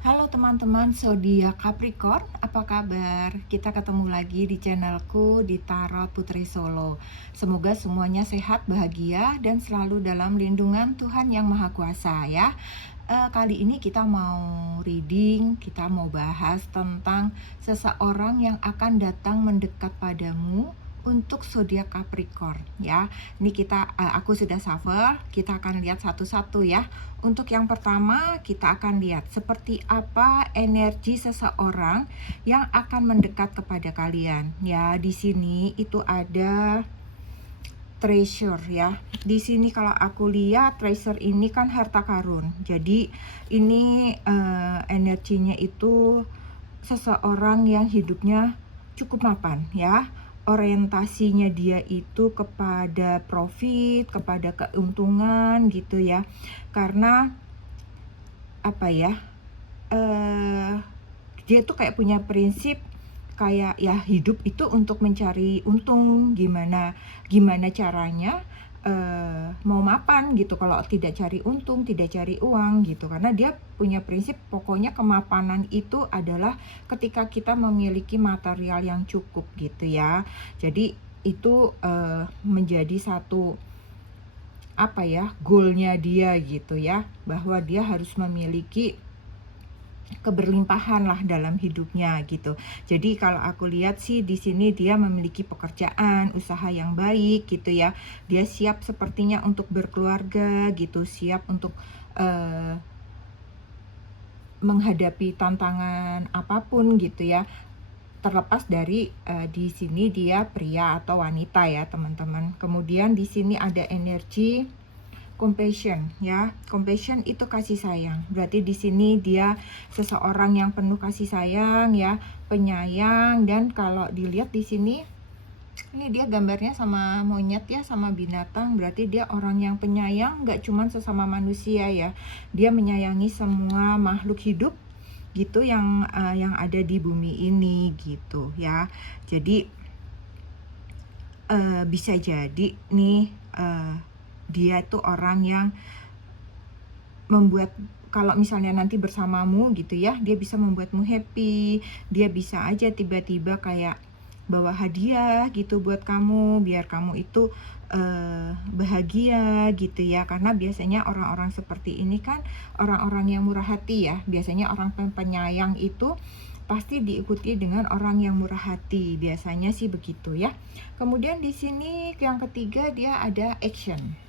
Halo teman-teman zodiak Capricorn, apa kabar? Kita ketemu lagi di channelku di Tarot Putri Solo. Semoga semuanya sehat, bahagia, dan selalu dalam lindungan Tuhan Yang Maha Kuasa ya. Kali ini kita mau reading, kita mau bahas tentang seseorang yang akan datang mendekat padamu untuk zodiak Capricorn ya. Ini aku sudah shuffle, kita akan lihat satu-satu ya. Untuk yang pertama, kita akan lihat seperti apa energi seseorang yang akan mendekat kepada kalian. Ya, di sini itu ada treasure ya. Di sini kalau aku lihat treasure ini kan harta karun. Jadi ini energinya itu seseorang yang hidupnya cukup mapan ya. Orientasinya dia itu kepada profit, kepada keuntungan gitu ya. Karena apa ya? Dia tuh kayak punya prinsip kayak ya hidup itu untuk mencari untung, gimana caranya mau mapan gitu kalau tidak cari untung, tidak cari uang gitu. Karena dia punya prinsip pokoknya kemapanan itu adalah ketika kita memiliki material yang cukup gitu ya. Jadi itu menjadi satu apa ya, goalnya dia gitu ya, bahwa dia harus memiliki keberlimpahan lah dalam hidupnya gitu. Jadi kalau aku lihat sih di sini dia memiliki pekerjaan, usaha yang baik gitu ya. Dia siap sepertinya untuk berkeluarga gitu, siap untuk menghadapi tantangan apapun gitu ya. Terlepas dari di sini dia pria atau wanita ya, teman-teman. Kemudian di sini ada energi compassion ya. Compassion itu kasih sayang. Berarti di sini dia seseorang yang penuh kasih sayang ya, penyayang. Dan kalau dilihat di sini, ini dia gambarnya sama monyet ya, sama binatang. Berarti dia orang yang penyayang, nggak cuma sesama manusia ya. Dia menyayangi semua makhluk hidup gitu yang ada di bumi ini gitu ya. Jadi bisa jadi nih dia tuh orang yang membuat, kalau misalnya nanti bersamamu gitu ya, dia bisa membuatmu happy. Dia bisa aja tiba-tiba kayak bawa hadiah gitu buat kamu, biar kamu itu bahagia gitu ya. Karena biasanya orang-orang seperti ini kan orang-orang yang murah hati ya. Biasanya orang penyayang itu pasti diikuti dengan orang yang murah hati. Biasanya sih begitu ya. Kemudian di sini yang ketiga dia ada action.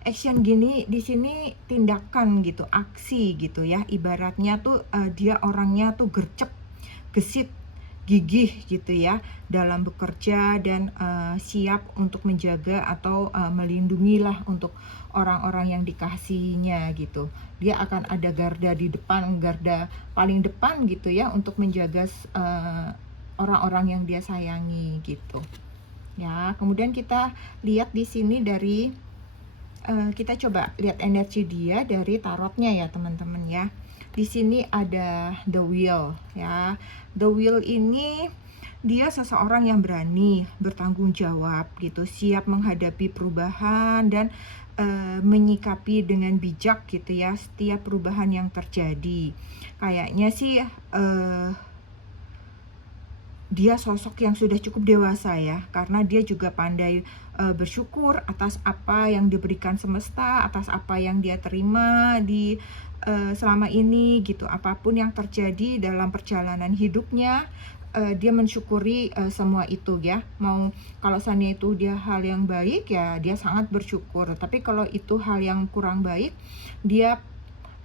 Action gini di sini tindakan gitu, aksi gitu ya. Ibaratnya tuh dia orangnya tuh gercep, gesit, gigih gitu ya dalam bekerja dan siap untuk menjaga atau melindungi lah untuk orang-orang yang dikasihinya gitu. Dia akan ada garda di depan, garda paling depan gitu ya, untuk menjaga orang-orang yang dia sayangi gitu. Ya, kemudian kita lihat di sini dari kita coba lihat energi dia dari tarotnya ya teman-teman ya. Di sini ada the wheel ya. The wheel ini dia seseorang yang berani, bertanggung jawab gitu, siap menghadapi perubahan dan menyikapi dengan bijak gitu ya setiap perubahan yang terjadi. Kayaknya sih dia sosok yang sudah cukup dewasa ya, karena dia juga pandai bersyukur atas apa yang diberikan semesta, atas apa yang dia terima di selama ini gitu. Apapun yang terjadi dalam perjalanan hidupnya, dia mensyukuri semua itu ya. Mau kalau seandainya itu dia hal yang baik ya, dia sangat bersyukur. Tapi kalau itu hal yang kurang baik, dia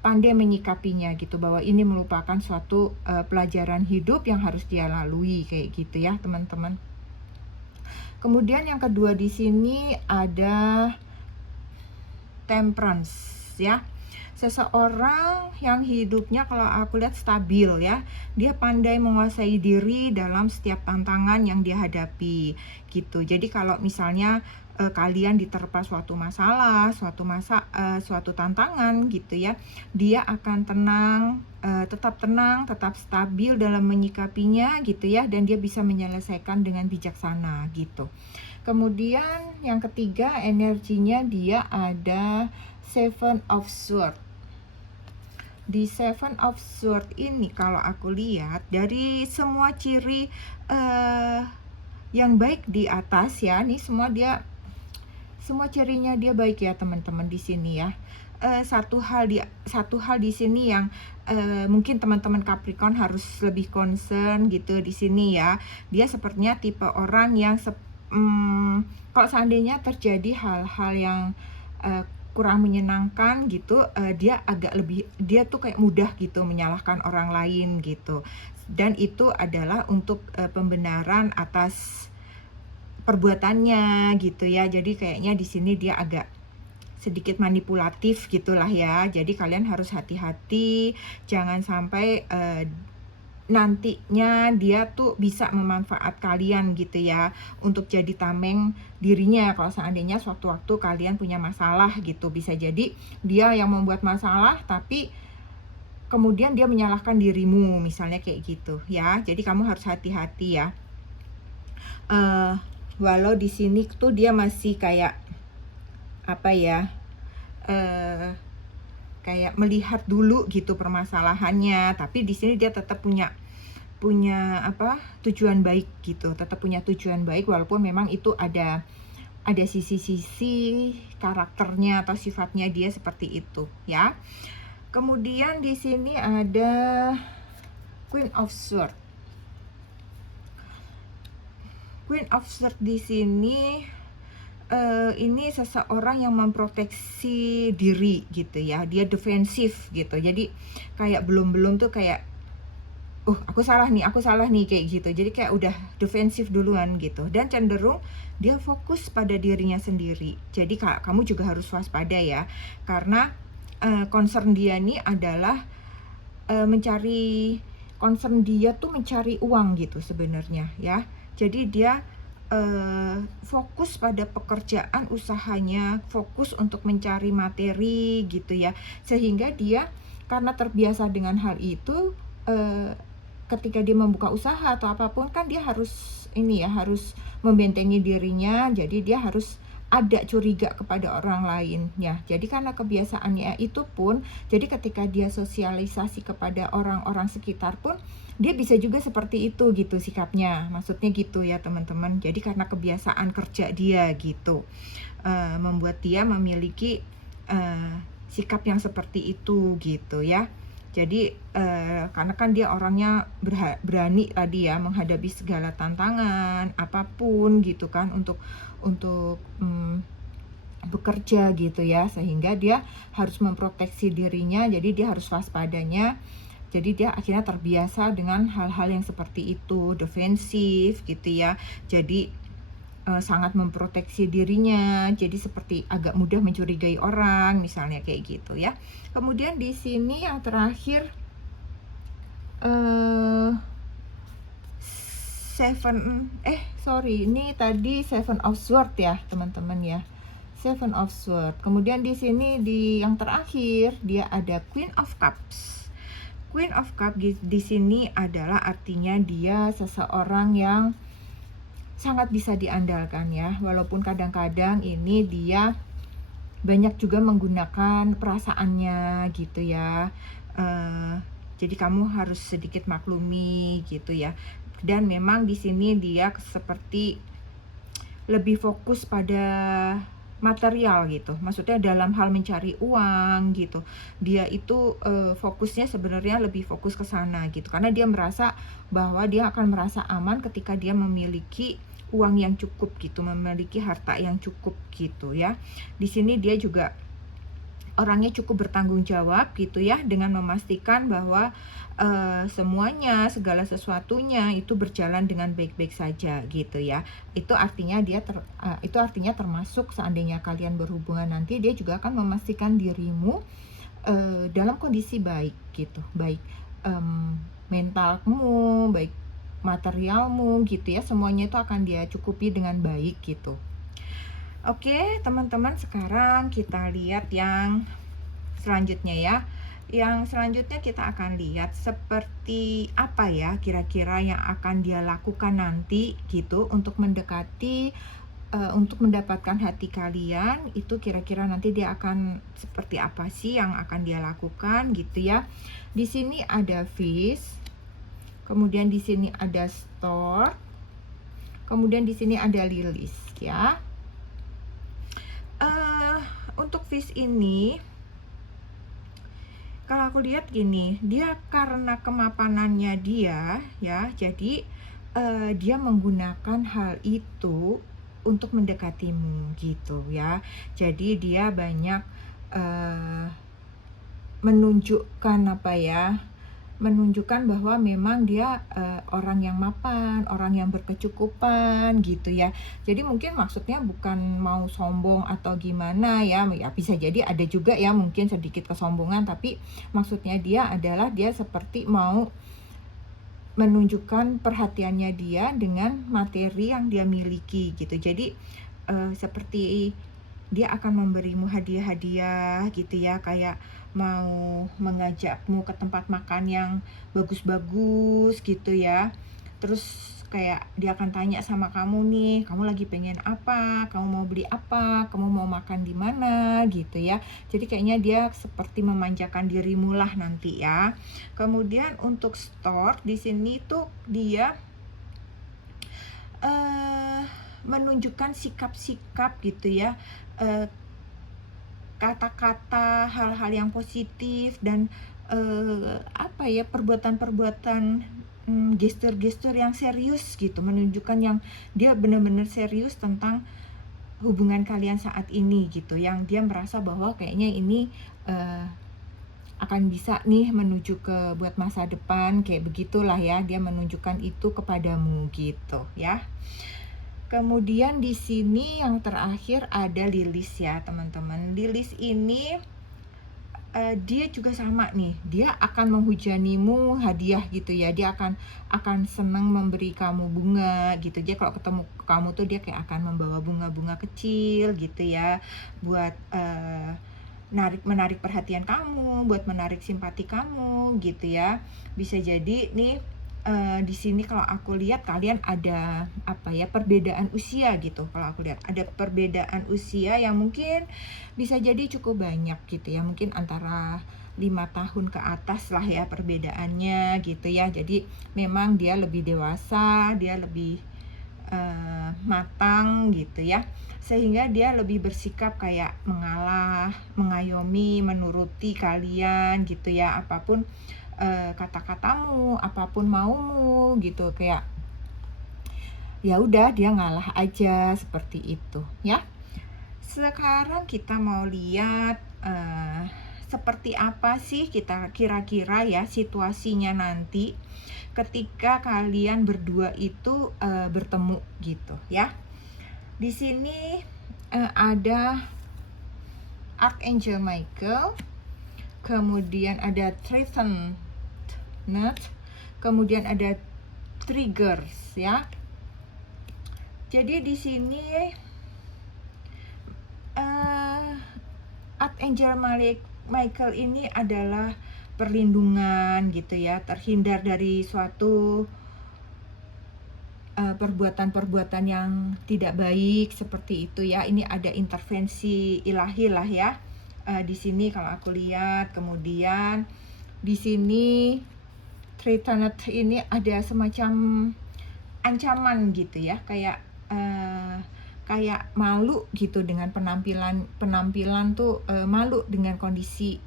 pandai menyikapinya gitu, bahwa ini merupakan suatu pelajaran hidup yang harus dia lalui kayak gitu ya teman-teman. Kemudian yang kedua di sini ada temperance ya. Seseorang yang hidupnya kalau aku lihat stabil ya. Dia pandai menguasai diri dalam setiap tantangan yang dia hadapi gitu. Jadi kalau misalnya kalian diterpa suatu masalah, suatu tantangan gitu ya, dia akan tenang, tetap stabil dalam menyikapinya gitu ya, dan dia bisa menyelesaikan dengan bijaksana gitu. Kemudian yang ketiga energinya dia ada Seven of Swords. di Seven of Swords ini kalau aku lihat dari semua ciri yang baik di atas ya, nih semua cirinya dia baik ya teman-teman di sini ya. Satu hal di sini yang mungkin teman-teman Capricorn harus lebih concern gitu di sini ya. Dia sepertinya tipe orang yang kalau seandainya terjadi hal-hal yang kurang menyenangkan gitu, dia tuh kayak mudah gitu menyalahkan orang lain gitu. Dan itu adalah untuk pembenaran atas perbuatannya gitu ya. Jadi kayaknya di sini dia agak sedikit manipulatif gitulah ya. Jadi kalian harus hati-hati, jangan sampai nantinya dia tuh bisa memanfaat kalian gitu ya untuk jadi tameng dirinya. Kalau seandainya suatu waktu kalian punya masalah gitu, bisa jadi dia yang membuat masalah tapi kemudian dia menyalahkan dirimu misalnya kayak gitu ya. Jadi kamu harus hati-hati ya. Walau di sini tuh dia masih kayak apa ya, kayak melihat dulu gitu permasalahannya, tapi di sini dia tetap punya tujuan baik gitu, tetap punya tujuan baik walaupun memang itu ada sisi-sisi karakternya atau sifatnya dia seperti itu ya. Kemudian di sini ada Queen of Swords. Queen of Swords di sini ini seseorang yang memproteksi diri gitu ya. Dia defensif gitu. Jadi kayak belum tuh kayak aku salah nih kayak gitu. Jadi kayak udah defensif duluan gitu. Dan cenderung dia fokus pada dirinya sendiri. Jadi kamu juga harus waspada ya. Karena concern dia nih adalah concern dia tuh mencari uang gitu sebenarnya ya. Jadi dia fokus pada pekerjaan usahanya, fokus untuk mencari materi gitu ya. Sehingga dia karena terbiasa dengan hal itu, ketika dia membuka usaha atau apapun kan dia harus harus membentengi dirinya. Jadi dia harus ada curiga kepada orang lain ya. Jadi karena kebiasaannya itu pun, jadi ketika dia sosialisasi kepada orang-orang sekitar pun dia bisa juga seperti itu gitu sikapnya. Maksudnya gitu ya teman-teman. Jadi karena kebiasaan kerja dia gitu, membuat dia memiliki sikap yang seperti itu gitu ya. Jadi karena kan dia orangnya berani tadi ya menghadapi segala tantangan apapun gitu kan untuk bekerja gitu ya, sehingga dia harus memproteksi dirinya. Jadi dia harus waspadanya. Jadi dia akhirnya terbiasa dengan hal-hal yang seperti itu, defensif gitu ya. Jadi sangat memproteksi dirinya. Jadi seperti agak mudah mencurigai orang, misalnya kayak gitu ya. Kemudian di sini yang terakhir ini tadi Seven of Swords ya teman-teman ya. Seven of Swords. Kemudian di sini yang terakhir dia ada Queen of Cups. Queen of Cups di sini adalah artinya dia seseorang yang sangat bisa diandalkan ya. Walaupun kadang-kadang ini dia banyak juga menggunakan perasaannya gitu ya. Jadi kamu harus sedikit maklumi gitu ya. Dan memang di sini dia seperti lebih fokus pada material gitu. Maksudnya dalam hal mencari uang gitu. Dia itu fokusnya sebenarnya lebih fokus ke sana gitu. Karena dia merasa bahwa dia akan merasa aman ketika dia memiliki uang yang cukup gitu, memiliki harta yang cukup gitu ya. Di sini dia juga orangnya cukup bertanggung jawab gitu ya, dengan memastikan bahwa semuanya, segala sesuatunya itu berjalan dengan baik-baik saja gitu ya. Itu artinya itu artinya termasuk seandainya kalian berhubungan nanti, dia juga akan memastikan dirimu dalam kondisi baik gitu, baik mentalmu, baik materialmu gitu ya, semuanya itu akan dia cukupi dengan baik gitu. Oke teman-teman, sekarang kita lihat yang selanjutnya ya. Yang selanjutnya kita akan lihat seperti apa ya kira-kira yang akan dia lakukan nanti gitu untuk mendekati untuk mendapatkan hati kalian, itu kira-kira nanti dia akan seperti apa sih yang akan dia lakukan gitu ya. Di sini ada fish, kemudian di sini ada stork, kemudian di sini ada lilis ya. Untuk fish ini, kalau aku lihat gini, dia karena kemapanannya dia ya, jadi dia menggunakan hal itu untuk mendekatimu gitu ya. Jadi dia banyak menunjukkan menunjukkan bahwa memang dia orang yang mapan, orang yang berkecukupan gitu ya. Jadi mungkin maksudnya bukan mau sombong atau gimana ya, bisa jadi ada juga ya mungkin sedikit kesombongan, tapi maksudnya dia adalah dia seperti mau menunjukkan perhatiannya dia dengan materi yang dia miliki gitu. Jadi seperti dia akan memberimu hadiah-hadiah gitu ya, kayak mau mengajakmu ke tempat makan yang bagus-bagus gitu ya. Terus kayak dia akan tanya sama kamu nih, kamu lagi pengen apa, kamu mau beli apa, kamu mau makan di mana gitu ya. Jadi kayaknya dia seperti memanjakan dirimu lah nanti ya. Kemudian untuk store di sini tuh dia menunjukkan sikap-sikap gitu ya, kata-kata, hal-hal yang positif dan perbuatan-perbuatan, gestur-gestur yang serius gitu, menunjukkan yang dia benar-benar serius tentang hubungan kalian saat ini gitu, yang dia merasa bahwa kayaknya ini akan bisa nih menuju ke buat masa depan, kayak begitulah ya, dia menunjukkan itu kepadamu gitu ya. Kemudian di sini yang terakhir ada lilis ya teman-teman. Lilis ini dia juga sama nih, dia akan menghujanimu hadiah gitu ya, dia akan senang memberi kamu bunga gitu. Dia kalau ketemu kamu tuh dia kayak akan membawa bunga-bunga kecil gitu ya, buat menarik perhatian kamu, buat menarik simpati kamu gitu ya. Bisa jadi nih di sini kalau aku lihat kalian ada perbedaan usia gitu. Kalau aku lihat ada perbedaan usia yang mungkin bisa jadi cukup banyak gitu ya, mungkin antara 5 tahun ke atas lah ya perbedaannya gitu ya. Jadi memang dia lebih dewasa, dia lebih matang gitu ya, sehingga dia lebih bersikap kayak mengalah, mengayomi, menuruti kalian gitu ya, apapun kata-katamu, apapun maumu gitu, kayak ya udah dia ngalah aja seperti itu ya. Sekarang kita mau lihat seperti apa sih kita kira-kira ya situasinya nanti ketika kalian berdua itu bertemu gitu ya. Di sini ada Archangel Michael, kemudian ada Threatened, kemudian ada Triggers ya. Jadi di sini Archangel Michael ini adalah perlindungan gitu ya, terhindar dari suatu perbuatan-perbuatan yang tidak baik seperti itu ya. Ini ada intervensi ilahi lah ya di sini kalau aku lihat. Kemudian di sini Threatened ini ada semacam ancaman gitu ya, kayak malu gitu dengan penampilan tuh, malu dengan kondisi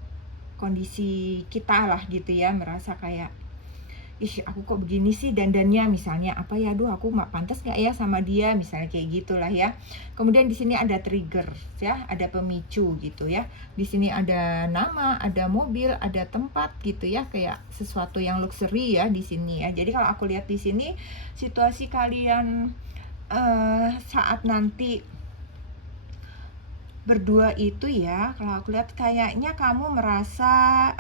kita lah gitu ya, merasa kayak ih aku kok begini sih dandannya misalnya, apa ya, aduh aku nggak pantas nggak ya sama dia, misalnya kayak gitulah ya. Kemudian di sini ada trigger ya, ada pemicu gitu ya. Di sini ada nama, ada mobil, ada tempat gitu ya, kayak sesuatu yang luxury ya di sini ya. Jadi kalau aku lihat di sini situasi kalian saat nanti berdua itu ya, kalau aku lihat kayaknya kamu merasa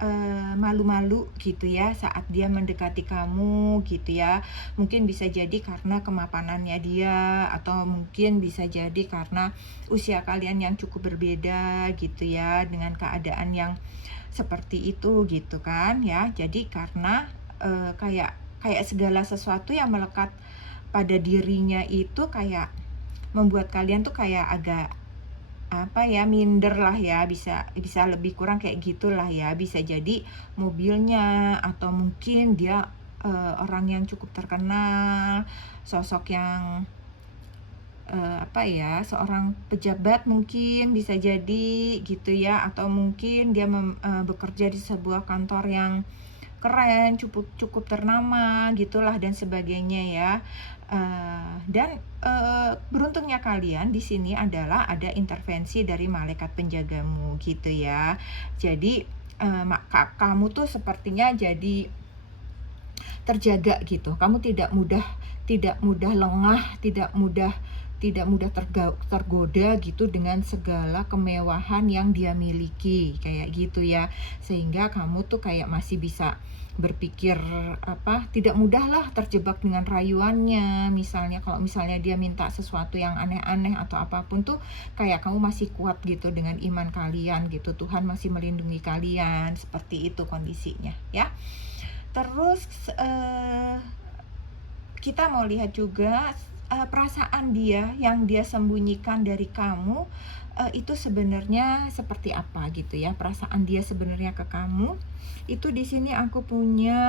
malu-malu gitu ya saat dia mendekati kamu gitu ya. Mungkin bisa jadi karena kemapanannya dia, atau mungkin bisa jadi karena usia kalian yang cukup berbeda gitu ya, dengan keadaan yang seperti itu gitu kan ya. Jadi karena kayak segala sesuatu yang melekat pada dirinya itu kayak membuat kalian tuh kayak agak apa ya, minder lah ya, bisa bisa lebih kurang kayak gitulah ya. Bisa jadi mobilnya, atau mungkin dia orang yang cukup terkenal, sosok yang apa ya, seorang pejabat mungkin bisa jadi gitu ya, atau mungkin dia bekerja di sebuah kantor yang keren, cukup cukup ternama gitulah dan sebagainya ya. Dan beruntungnya kalian di sini adalah ada intervensi dari malaikat penjagamu gitu ya. Jadi kamu tuh sepertinya jadi terjaga gitu. Kamu tidak mudah lengah, tidak mudah tergoda gitu dengan segala kemewahan yang dia miliki kayak gitu ya. Sehingga kamu tuh kayak masih bisa berpikir apa, tidak mudah lah terjebak dengan rayuannya. Misalnya kalau misalnya dia minta sesuatu yang aneh-aneh atau apapun tuh kayak kamu masih kuat gitu dengan iman kalian gitu. Tuhan masih melindungi kalian, seperti itu kondisinya ya. Terus kita mau lihat juga perasaan dia yang dia sembunyikan dari kamu itu sebenarnya seperti apa gitu ya. Perasaan dia sebenarnya ke kamu itu di sini aku punya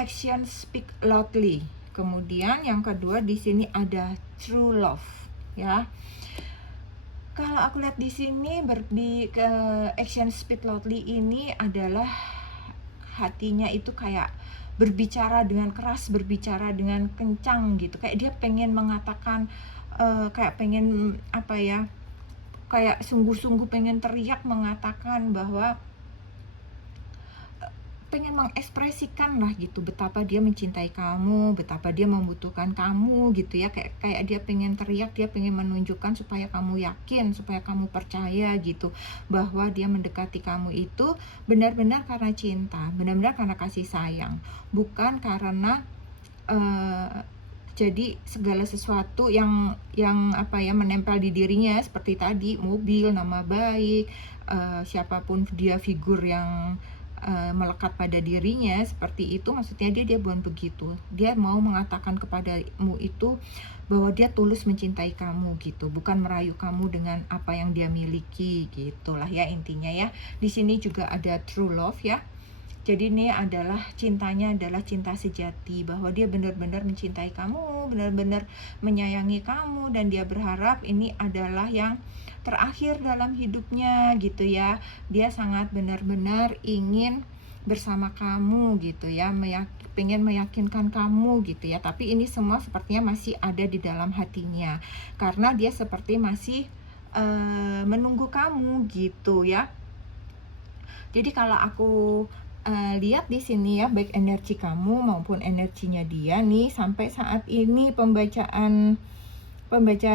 action speak loudly. Kemudian yang kedua di sini ada true love ya. Kalau aku lihat di sini ke action speak loudly ini adalah hatinya itu kayak berbicara dengan keras, berbicara dengan kencang gitu. Kayak dia pengen mengatakan kayak pengen apa ya? Kayak sungguh-sungguh pengen teriak mengatakan bahwa pengen mengekspresikan lah gitu betapa dia mencintai kamu, betapa dia membutuhkan kamu gitu ya. Kayak dia pengen teriak, dia pengen menunjukkan supaya kamu yakin, supaya kamu percaya gitu bahwa dia mendekati kamu itu benar-benar karena cinta, benar-benar karena kasih sayang, bukan karena jadi segala sesuatu yang apa ya, menempel di dirinya seperti tadi mobil, nama baik, siapapun dia, figur yang melekat pada dirinya seperti itu. Maksudnya dia bukan begitu. Dia mau mengatakan kepadamu itu bahwa dia tulus mencintai kamu gitu, bukan merayu kamu dengan apa yang dia miliki gitulah ya intinya ya. Di sini juga ada true love ya. Jadi ini adalah cintanya adalah cinta sejati, bahwa dia benar-benar mencintai kamu, benar-benar menyayangi kamu, dan dia berharap ini adalah yang terakhir dalam hidupnya gitu ya. Dia sangat benar-benar ingin bersama kamu gitu ya, pengen meyakinkan kamu gitu ya. Tapi ini semua sepertinya masih ada di dalam hatinya, karena dia seperti masih menunggu kamu gitu ya. Jadi kalau aku lihat di sini ya, baik energi kamu maupun energinya dia nih, sampai saat ini pembacaan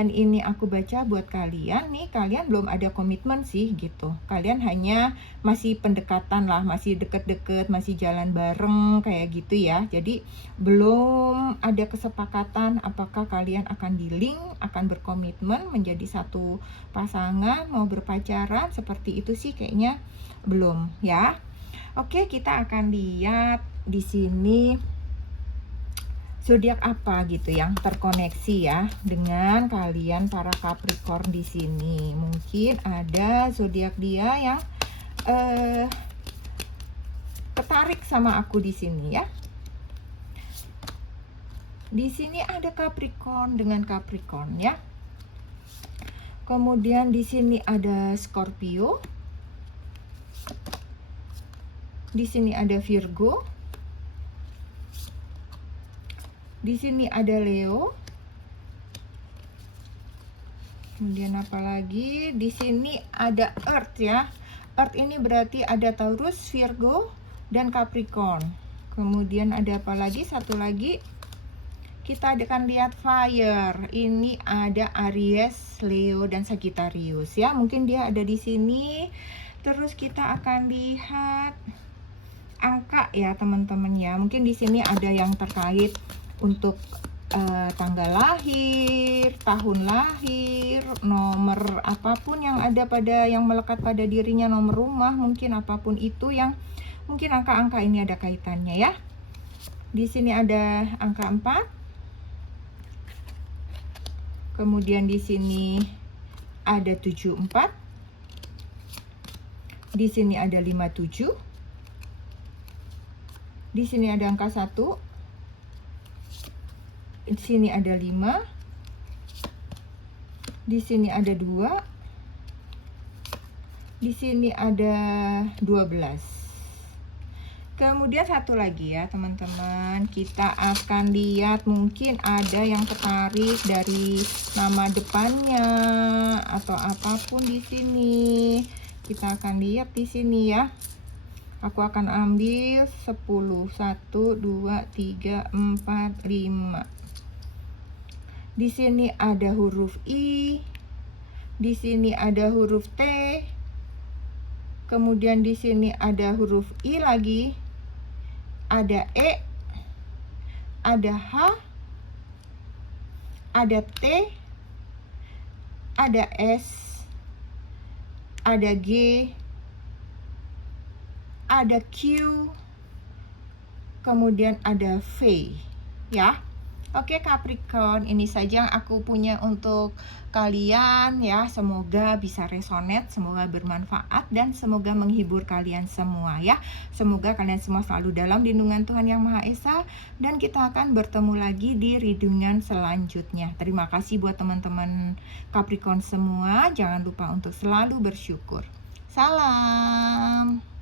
ini aku baca buat kalian nih, kalian belum ada komitmen sih gitu. Kalian hanya masih pendekatan lah, masih deket-deket, masih jalan bareng kayak gitu ya. Jadi belum ada kesepakatan apakah kalian akan di-link, akan berkomitmen menjadi satu pasangan, mau berpacaran, seperti itu sih kayaknya belum ya. Oke, kita akan lihat di sini zodiak apa gitu yang terkoneksi ya dengan kalian para Capricorn di sini. Mungkin ada zodiak dia yang ketarik sama aku di sini ya. Di sini ada Capricorn dengan Capricorn ya. Kemudian di sini ada Scorpio. Di sini ada Virgo. Di sini ada Leo. Kemudian apa lagi? Di sini ada Earth ya. Earth ini berarti ada Taurus, Virgo, dan Capricorn. Kemudian ada apa lagi? Satu lagi. Kita akan lihat Fire. Ini ada Aries, Leo, dan Sagittarius ya. Mungkin dia ada di sini. Terus kita akan lihat angka ya teman-teman ya. Mungkin di sini ada yang terkait untuk tanggal lahir, tahun lahir, nomor apapun yang ada yang melekat pada dirinya, nomor rumah, mungkin apapun itu yang mungkin angka-angka ini ada kaitannya ya. Di sini ada angka 4. Kemudian di sini ada 74. Di sini ada 57. Di sini ada angka 1. Di sini ada 5. Di sini ada 2. Di sini ada 12. Kemudian satu lagi ya teman-teman, kita akan lihat mungkin ada yang tertarik dari nama depannya atau apapun di sini. Kita akan lihat di sini ya. Aku akan ambil 10. 1, 2, 3, 4, 5. Di sini ada huruf I. Di sini ada huruf T. Kemudian di sini ada huruf I lagi. Ada E, ada H, ada T, ada S, ada G, ada Q, kemudian ada V, ya. Oke Capricorn, ini saja yang aku punya untuk kalian ya. Semoga bisa resonate, semoga bermanfaat, dan semoga menghibur kalian semua ya. Semoga kalian semua selalu dalam lindungan Tuhan Yang Maha Esa, dan kita akan bertemu lagi di readingan selanjutnya. Terima kasih buat teman-teman Capricorn semua. Jangan lupa untuk selalu bersyukur. Salam.